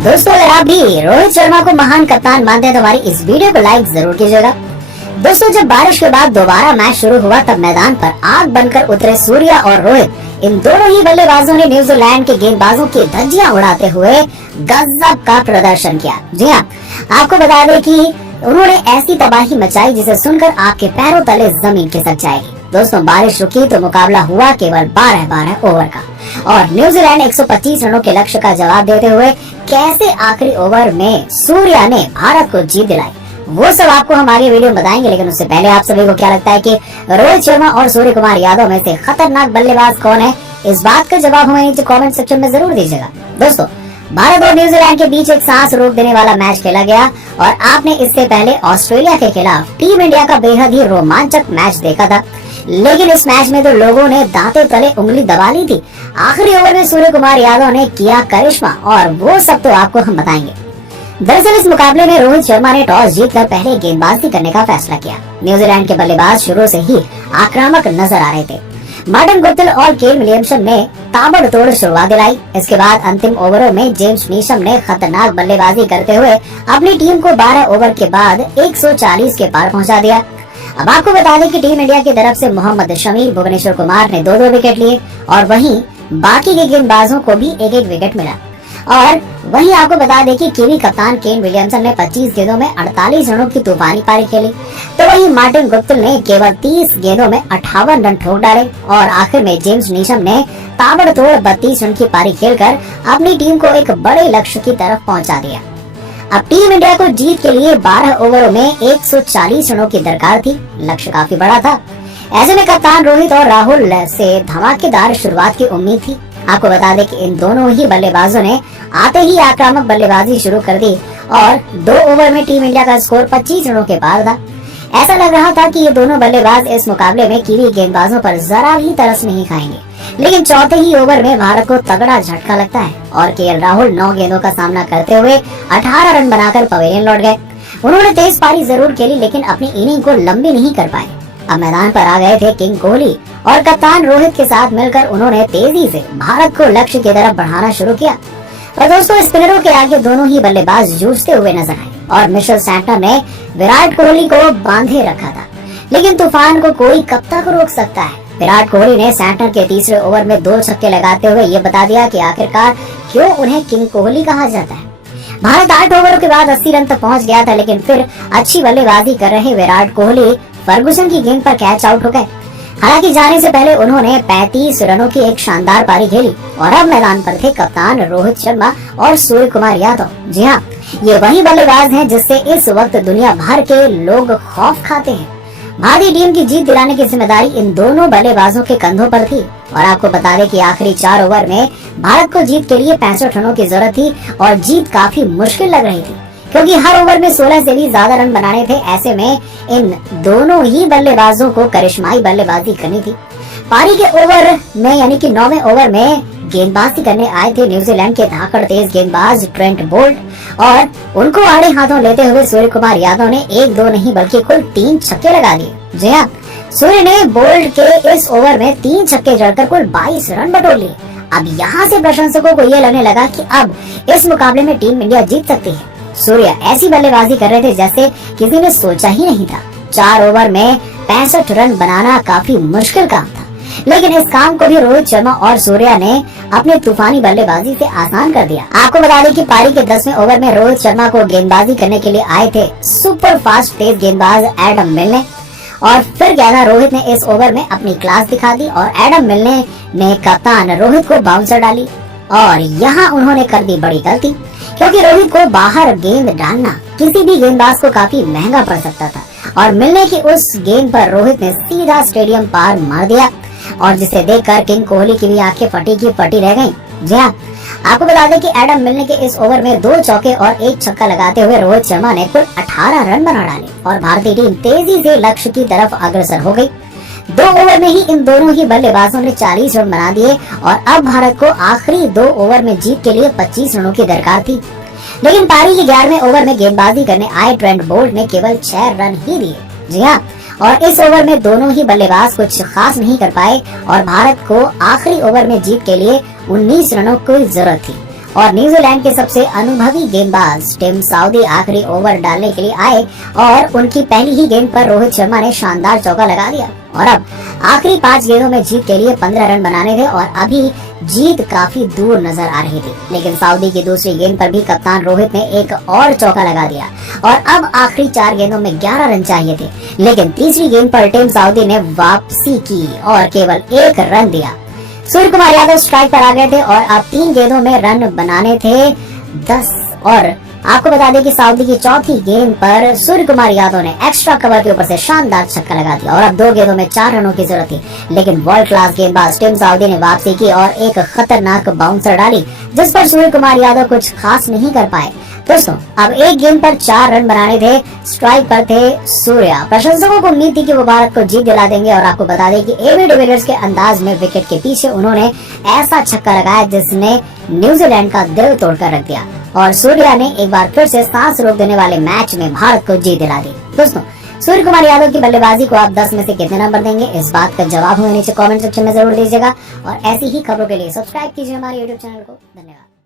दोस्तों, अगर आप भी रोहित शर्मा को महान कप्तान मानते हैं तो हमारी इस वीडियो को लाइक जरूर कीजिएगा। दोस्तों, जब बारिश के बाद दोबारा मैच शुरू हुआ तब मैदान पर आग बनकर उतरे सूर्या और रोहित। इन दोनों ही बल्लेबाजों ने न्यूजीलैंड के गेंदबाजों की धज्जियां उड़ाते हुए गजब का प्रदर्शन किया। जी हाँ, आपको बता दें कि उन्होंने ऐसी तबाही मचाई जिसे सुनकर आपके पैरों तले जमीन खिसक जाएगी। दोस्तों, बारिश रुकी तो मुकाबला हुआ केवल 12 ओवर का और न्यूजीलैंड 125 रनों के लक्ष्य का जवाब देते हुए कैसे आखिरी ओवर में सूर्या ने भारत को जीत दिलाई, वो सब आपको हम आगे वीडियो में बताएंगे। लेकिन उससे पहले आप सभी को क्या लगता है कि रोहित शर्मा और सूर्य कुमार यादव में से खतरनाक बल्लेबाज कौन है? इस बात का जवाब हमें नीचे कमेंट सेक्शन में जरूर दीजिएगा। दोस्तों, भारत और न्यूजीलैंड के बीच एक सांस रोक देने वाला मैच खेला गया और आपने इससे पहले ऑस्ट्रेलिया के खिलाफ टीम इंडिया का बेहद ही रोमांचक मैच देखा था। लेकिन इस मैच में तो लोगों ने दांतों तले उंगली दबा ली थी। आखिरी ओवर में सूर्य कुमार यादव ने किया करिश्मा और वो सब तो आपको हम बताएंगे। दरअसल इस मुकाबले में रोहित शर्मा ने टॉस जीतकर पहले गेंदबाजी करने का फैसला किया। न्यूजीलैंड के बल्लेबाज शुरू से ही आक्रामक नजर आ रहे थे। मार्टिन गुप्टिल और केन विलियमसन ने ताबड़तोड़ शुरुआत दिलाई। इसके बाद अंतिम ओवरों में जेम्स नीशम ने खतरनाक बल्लेबाजी करते हुए अपनी टीम को 12 ओवर के बाद 140 के पार पहुंचा दिया। अब आपको बता दें कि टीम इंडिया की तरफ से मोहम्मद शमी, भुवनेश्वर कुमार ने 2-2 विकेट लिए और वहीं बाकी के गेंदबाजों को भी एक एक विकेट मिला। और वहीं आपको बता दें कि कीवी कप्तान केन विलियमसन ने 25 गेंदों में 48 रनों की तूफानी पारी खेली, तो वहीं मार्टिन गुप्टिल ने केवल 30 गेंदों में 58 रन ठोक डाले और आखिर में जेम्स नीशम ने ताबड़तोड़ 32 रन की पारी खेलकर अपनी टीम को एक बड़े लक्ष्य की तरफ पहुंचा दिया। अब टीम इंडिया को जीत के लिए 12 ओवरों में 140 रनों की दरकार थी। लक्ष्य काफी बड़ा था। ऐसे में कप्तान रोहित और राहुल से धमाकेदार शुरुआत की उम्मीद थी। आपको बता दें कि इन दोनों ही बल्लेबाजों ने आते ही आक्रामक बल्लेबाजी शुरू कर दी और 2 ओवर में टीम इंडिया का स्कोर 25 रनों के पार था। ऐसा लग रहा था कि ये दोनों बल्लेबाज इस मुकाबले में कीवी गेंदबाजों पर जरा भी तरस नहीं खाएंगे। लेकिन चौथे ही ओवर में भारत को तगड़ा झटका लगता है और केएल राहुल 9 गेंदों का सामना करते हुए 18 रन बनाकर पवेलियन लौट गए। उन्होंने तेज पारी जरूर खेली लेकिन अपनी इनिंग को लंबी नहीं कर पाए। अब मैदान पर आ गए थे किंग कोहली और कप्तान रोहित के साथ मिलकर उन्होंने तेजी से भारत को लक्ष्य की तरफ बढ़ाना शुरू किया। और दोस्तों, स्पिनरों के आगे दोनों ही बल्लेबाज जूझते हुए नजर आए और मिशेल सैंटनर ने विराट कोहली को बांधे रखा था। लेकिन तूफान को कोई कब तक रोक सकता है? विराट कोहली ने सैंटनर के तीसरे ओवर में 2 छक्के लगाते हुए ये बता दिया कि आखिरकार क्यों उन्हें किंग कोहली कहा जाता है। भारत 8 ओवरों के बाद 80 रन तक पहुंच गया था, लेकिन फिर अच्छी बल्लेबाजी कर रहे विराट कोहली फर्गुसन की गेंद पर कैच आउट हो गए। हालांकि जाने से पहले उन्होंने 35 रनों की एक शानदार पारी खेली और अब मैदान पर थे कप्तान रोहित शर्मा और सूर्य कुमार यादव। जी हाँ, ये वही बल्लेबाज हैं जिससे इस वक्त दुनिया भर के लोग खौफ खाते हैं। भारतीय टीम की जीत दिलाने की जिम्मेदारी इन दोनों बल्लेबाजों के कंधों पर थी और आपको बता दें कि आखिरी 4 ओवर में भारत को जीत के लिए 65 रनों की जरूरत थी और जीत काफी मुश्किल लग रही थी क्योंकि हर ओवर में 16 से भी ज्यादा रन बनाने थे। ऐसे में इन दोनों ही बल्लेबाजों को करिश्माई बल्लेबाजी करनी थी। पारी के ओवर में यानी कि 9वें ओवर में गेंदबाजी करने आए थे न्यूजीलैंड के धाकड़ तेज गेंदबाज ट्रेंट बोल्ट और उनको आड़े हाथों लेते हुए सूर्य कुमार यादव ने 1-2 नहीं बल्कि कुल 3 छक्के लगा दिए। जी हाँ, सूर्य ने बोल्ट के इस ओवर में 3 छक्के जड़कर कुल 22 रन बटोर लिए। अब यहाँ से प्रशंसकों को ये लगने लगा कि अब इस मुकाबले में टीम इंडिया जीत सकती है। सूर्य ऐसी बल्लेबाजी कर रहे थे जैसे किसी ने सोचा ही नहीं था। 4 ओवर में 65 रन बनाना काफी मुश्किल काम था, लेकिन इस काम को भी रोहित शर्मा और सूर्या ने अपने तूफानी बल्लेबाजी से आसान कर दिया। आपको बता दें कि पारी के 10वें ओवर में रोहित शर्मा को गेंदबाजी करने के लिए आए थे सुपर फास्ट तेज गेंदबाज एडम मिलने और फिर क्या था, रोहित ने इस ओवर में अपनी क्लास दिखा दी और एडम मिलने ने कप्तान रोहित को बाउंसर डाली और यहाँ उन्होंने कर दी बड़ी गलती क्योंकि रोहित को बाहर गेंद डालना किसी भी गेंदबाज को काफी महंगा पड़ सकता था और मिलने की उस गेंद पर रोहित ने सीधा स्टेडियम पार मार दिया और जिसे देखकर किंग कोहली की भी आंखें फटी की फटी रह गईं। जी हाँ, आपको बता दें कि एडम मिलने के इस ओवर में 2 चौके और 1 छक्का लगाते हुए रोहित शर्मा ने कुल 18 रन बना डाले और भारतीय टीम तेजी से लक्ष्य की तरफ अग्रसर हो गई। 2 ओवर में ही इन दोनों ही बल्लेबाजों ने 40 रन बना दिए और अब भारत को आखिरी 2 ओवर में जीत के लिए 25 रनों की दरकार थी। लेकिन पारी के 11वें ओवर में गेंदबाजी करने आए ट्रेंट बोल्ट ने केवल 6 रन ही दिए। जी हाँ, और इस ओवर में दोनों ही बल्लेबाज कुछ खास नहीं कर पाए और भारत को आखिरी ओवर में जीत के लिए 19 रनों की जरूरत थी और न्यूजीलैंड के सबसे अनुभवी गेंदबाज टिम साउदी आखिरी ओवर डालने के लिए आए और उनकी पहली ही गेंद पर रोहित शर्मा ने शानदार चौका लगा दिया और अब आखिरी 5 गेंदों में जीत के लिए 15 रन बनाने थे और अभी जीत काफी दूर नजर आ रही थी। लेकिन सऊदी की दूसरी गेंद पर भी कप्तान रोहित ने एक और चौका लगा दिया और अब आखिरी 4 गेंदों में 11 रन चाहिए थे। लेकिन तीसरी गेंद पर टिम साउदी ने वापसी की और केवल 1 रन दिया। सूर्य कुमार यादव स्ट्राइक पर आ गए थे और अब 3 गेंदों में रन बनाने थे 10 और आपको बता दें कि सऊदी की चौथी गेंद पर सूर्य कुमार यादव ने एक्स्ट्रा कवर के ऊपर से शानदार छक्का लगा दिया और अब 2 गेंदों में 4 रनों की जरूरत थी। लेकिन वर्ल्ड क्लास गेंदबाज टिम साउदी ने वापसी की और एक खतरनाक बाउंसर डाली जिस पर सूर्य कुमार यादव कुछ खास नहीं कर पाए। दोस्तों अब एक गेंद पर 4 रन बनाने थे, स्ट्राइक पर थे सूर्या। प्रशंसकों को उम्मीद थी कि वो भारत को जीत दिला देंगे और आपको बता दें कि एबी डिविलियर्स के अंदाज में विकेट के पीछे उन्होंने ऐसा छक्का लगाया जिसने न्यूजीलैंड का दिल तोड़कर रख दिया और सूर्या ने एक बार फिर से सांस रोक देने वाले मैच में भारत को जीत दिला दी। दोस्तों सूर्य कुमार यादव की बल्लेबाजी को आप 10 में से कितने नंबर देंगे, इस बात का जवाब हमें नीचे कमेंट सेक्शन में जरूर दीजिएगा और ऐसी ही खबरों के लिए सब्सक्राइब कीजिए हमारे YouTube चैनल को। धन्यवाद।